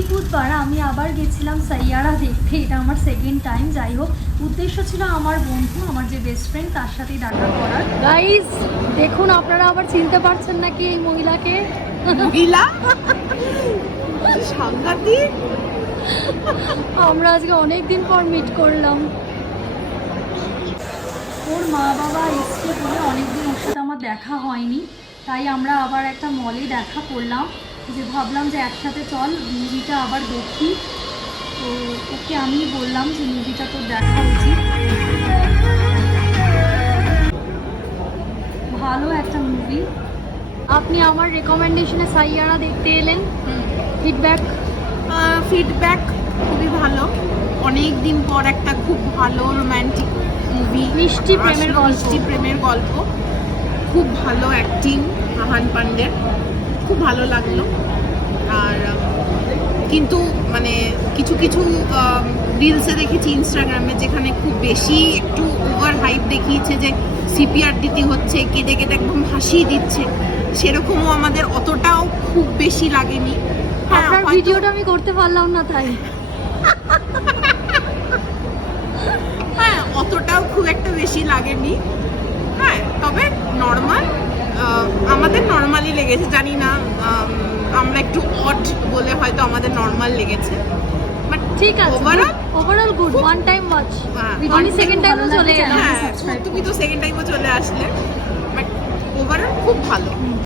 এই বুধবার আমি আবার গেছিলাম সাইয়ারা দেখতে। এটা আমার সেকেন্ড টাইম। যাই হোক, উদ্দেশ্য ছিল আমার বন্ধু, আমার যে বেস্ট ফ্রেন্ড, তার সাথেই দেখা করার। গাইস দেখুন, আপনারা আবার চিনতে পারছেন নাকি এই মহিলাকে? মহিলা সাংঘাতিক। আমরা আজকে অনেক দিন পর মিট করলাম। ওর মা বাবা এসছে বলে অনেকদিন ওর সাথে আমার দেখা হয়নি, তাই আমরা আবার একটা মলে দেখা করলাম। যে ভাবলাম যে একসাথে চল মুভিটা আবার দেখি। তো ওকে আমি বললাম যে মুভিটা তো দেখা উচিত, ভালো একটা মুভি। আপনি আমার রেকমেন্ডেশনে সাইয়ারা দেখতে এলেন, ফিডব্যাক? ফিডব্যাক খুবই ভালো। অনেক দিন পর একটা খুব ভালো রোম্যান্টিক মুভি, মিষ্টি প্রেমের গল্প। মিষ্টি প্রেমের গল্প, খুব ভালো অ্যাক্টিং আহান পান্ডের, খুব ভালো লাগলো। আর কিন্তু মানে কিছু কিছু রিলসে দেখেছি ইনস্টাগ্রামে, যেখানে খুব বেশি একটু ওভার হাইপ দেখিয়েছে, যে সিপিআর দিতে হচ্ছে, কেটে কেটে একদম ভাসিয়ে দিচ্ছে, সেরকমও আমাদের অতটাও খুব বেশি লাগেনি। হ্যাঁ, আপনার হয়তো- ভিডিওটা আমি করতে পারলাম না তাই। হ্যাঁ, অতটাও খুব একটা বেশি লাগেনি। হ্যাঁ, তবে নর্মাল, আমাদের নর্মালি লেগেছে। জানি না, আমরা একটু অড বলে হয়তো আমাদের নর্মাল লেগেছে, বাট ঠিক আছে, overall overall good. One time watch. হ্যাঁ, আমি সেকেন্ড টাইমও চলে গেলাম। হ্যাঁ, তুমি তো সেকেন্ড টাইমও চলে আসলে, বাট ওভারঅল খুব ভালো।